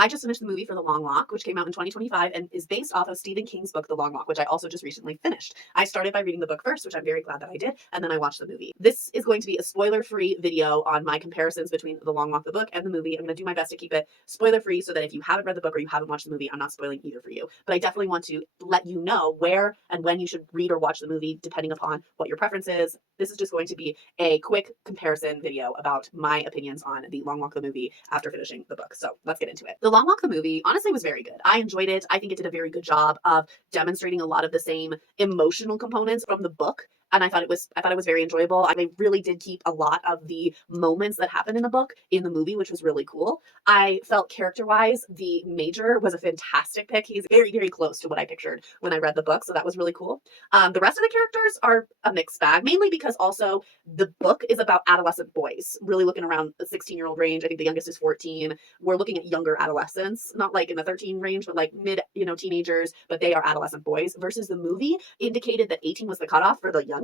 I just finished the movie for The Long Walk, which came out in 2025 and is based off of Stephen King's book, The Long Walk, which I also just recently finished. I started by reading the book first, which I'm very glad that I did, and then I watched the movie. This is going to be a spoiler-free video on my comparisons between The Long Walk, the book, and the movie. I'm going to do my best to keep it spoiler-free so that if you haven't read the book or you haven't watched the movie, I'm not spoiling either for you. But I definitely want to let you know where and when you should read or watch the movie, depending upon what your preference is. This is just going to be a quick comparison video about my opinions on The Long Walk, the movie after finishing the book. So let's get into it. The Long Walk, the movie, honestly was very good. I enjoyed it. I think it did a very good job of demonstrating a lot of the same emotional components from the book. And I thought it was very enjoyable. They really did keep a lot of the moments that happened in the book in the movie, which was really cool. I felt character-wise, the Major was a fantastic pick. He's very, very close to what I pictured when I read the book, so that was really cool. The rest of the characters are a mixed bag, mainly because also the book is about adolescent boys, really looking around the 16-year-old range. I think the youngest is 14. We're looking at younger adolescents, not like in the 13 range, but like mid, teenagers, but they are adolescent boys, versus the movie indicated that 18 was the cutoff for the youngest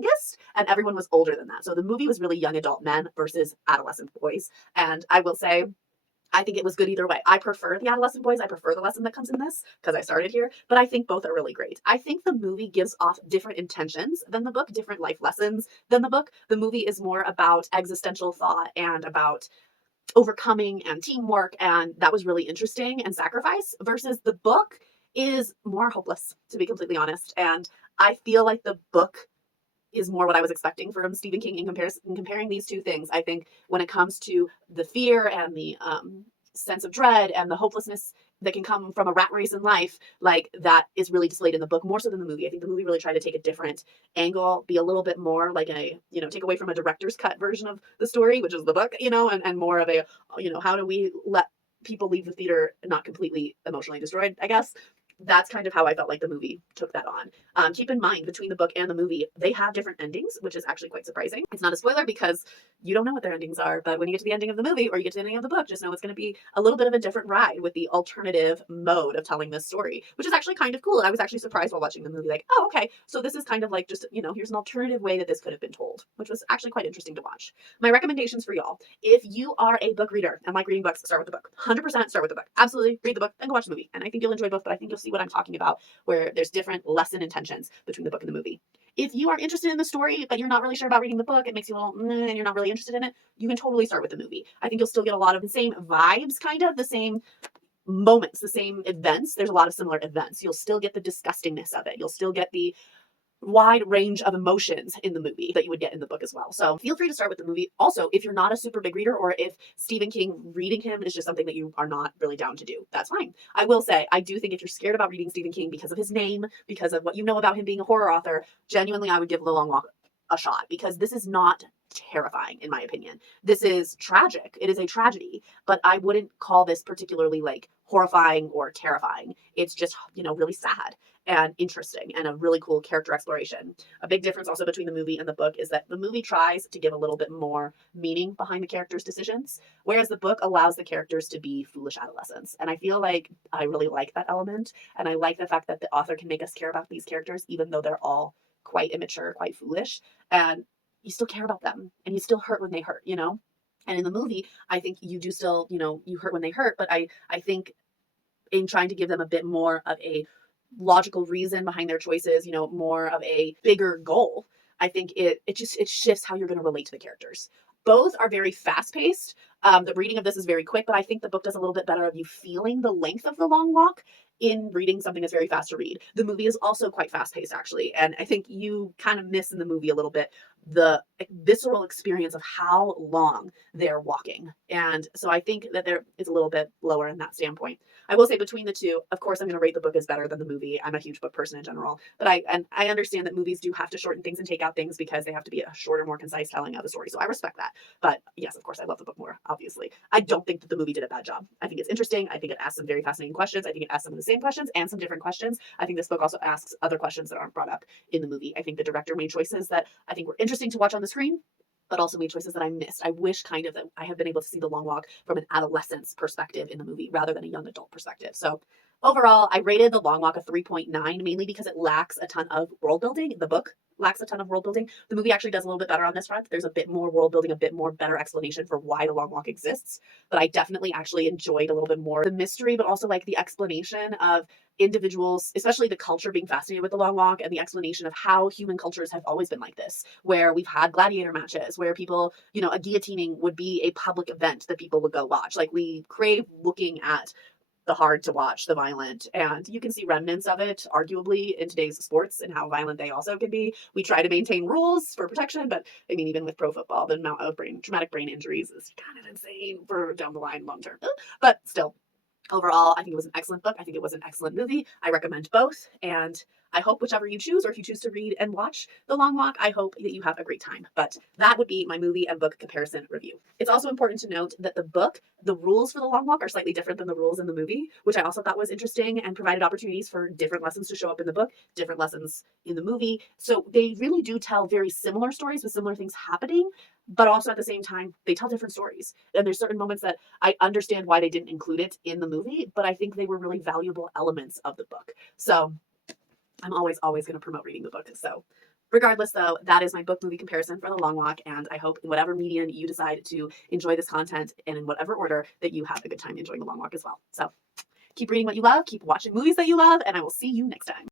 and everyone was older than that. So the movie was really young adult men versus adolescent boys. And I will say, I think it was good either way. I prefer the adolescent boys. I prefer the lesson that comes in this because I started here, but I think both are really great. I think the movie gives off different intentions than the book, different life lessons than the book. The movie is more about existential thought and about overcoming and teamwork, and that was really interesting, and sacrifice, versus the book is more hopeless, to be completely honest. And I feel like the book is more what I was expecting from Stephen King in comparison. In comparing these two things, I think when it comes to the fear and the sense of dread and the hopelessness that can come from a rat race in life, like that is really displayed in the book more so than the movie. I think the movie really tried to take a different angle, be a little bit more like a, take away from a director's cut version of the story, which is the book, and more of a, how do we let people leave the theater not completely emotionally destroyed, I guess. That's kind of how I felt like the movie took that on. Keep in mind, between the book and the movie, they have different endings, which is actually quite surprising. It's not a spoiler because you don't know what their endings are, but when you get to the ending of the movie or you get to the ending of the book, just know it's going to be a little bit of a different ride with the alternative mode of telling this story, which is actually kind of cool. I was actually surprised while watching the movie, like, oh, okay, so this is kind of like just, here's an alternative way that this could have been told, which was actually quite interesting to watch. My recommendations for y'all: if you are a book reader and like reading books, start with the book. 100% start with the book. Absolutely read the book, then go watch the movie. And I think you'll enjoy both, but I think you'll see what I'm talking about, where there's different lesson intentions between the book and the movie. If you are interested in the story, but you're not really sure about reading the book, it makes you a little and you're not really interested in it, you can totally start with the movie. I think you'll still get a lot of the same vibes, kind of the same moments, the same events. There's a lot of similar events. You'll still get the disgustingness of it. You'll still get the wide range of emotions in the movie that you would get in the book as well. So feel free to start with the movie. Also, if you're not a super big reader, or if Stephen King reading him is just something that you are not really down to do, that's fine. I will say, I do think if you're scared about reading Stephen King because of his name, because of what you know about him being a horror author, genuinely, I would give The Long Walk a shot, because this is not terrifying, in my opinion. This is tragic. It is a tragedy, but I wouldn't call this particularly like horrifying or terrifying. It's just, really sad and interesting and a really cool character exploration. A big difference also between the movie and the book is that the movie tries to give a little bit more meaning behind the characters' decisions, whereas the book allows the characters to be foolish adolescents. And I feel like I really like that element. And I like the fact that the author can make us care about these characters, even though they're all quite immature, quite foolish. And you still care about them and you still hurt when they hurt, And in the movie, I think you do still, you hurt when they hurt, but I think in trying to give them a bit more of a logical reason behind their choices, more of a bigger goal, I think it shifts how you're going to relate to the characters. Both are very fast paced. The reading of this is very quick, but I think the book does a little bit better of you feeling the length of the long walk in reading something that's very fast to read. The movie is also quite fast paced, actually. And I think you kind of miss in the movie a little bit the visceral experience of how long they're walking. And so I think that there is a little bit lower in that standpoint. I will say between the two, of course, I'm going to rate the book as better than the movie. I'm a huge book person in general, but I understand that movies do have to shorten things and take out things because they have to be a shorter, more concise telling of the story. So I respect that. But yes, of course, I love the book more, obviously. I don't think that the movie did a bad job. I think it's interesting. I think it asks some very fascinating questions. I think it asks some of the same questions and some different questions. I think this book also asks other questions that aren't brought up in the movie. I think the director made choices that I think were interesting to watch on the screen, but also made choices that I missed. I wish kind of that I had been able to see The Long Walk from an adolescent's perspective in the movie rather than a young adult perspective. So overall, I rated The Long Walk a 3.9, mainly because it lacks a ton of world building. The book lacks a ton of world building. The movie actually does a little bit better on this front. There's a bit more world building, a bit more better explanation for why the Long Walk exists. But I definitely actually enjoyed a little bit more the mystery, but also like the explanation of individuals, especially the culture being fascinated with the Long Walk, and the explanation of how human cultures have always been like this, where we've had gladiator matches, where people, a guillotining would be a public event that people would go watch. Like, we crave looking at the hard to watch, the violent, and you can see remnants of it, arguably, in today's sports and how violent they also can be. We try to maintain rules for protection, but I mean, even with pro football, the amount of traumatic brain injuries is kind of insane for down the line long term. But still, overall, I think it was an excellent book. I think it was an excellent movie. I recommend both, and I hope whichever you choose, or if you choose to read and watch The Long Walk, I hope that you have a great time. But that would be my movie and book comparison review. It's also important to note that the rules for The Long Walk are slightly different than the rules in the movie, which I also thought was interesting and provided opportunities for different lessons to show up in the book, different lessons in the movie. So they really do tell very similar stories with similar things happening, but also at the same time, they tell different stories. And there's certain moments that I understand why they didn't include it in the movie, but I think they were really valuable elements of the book. So I'm always going to promote reading the book. So regardless, though, that is my book movie comparison for The Long Walk. And I hope in whatever medium you decide to enjoy this content, and in whatever order, that you have a good time enjoying The Long Walk as well. So keep reading what you love, keep watching movies that you love, and I will see you next time.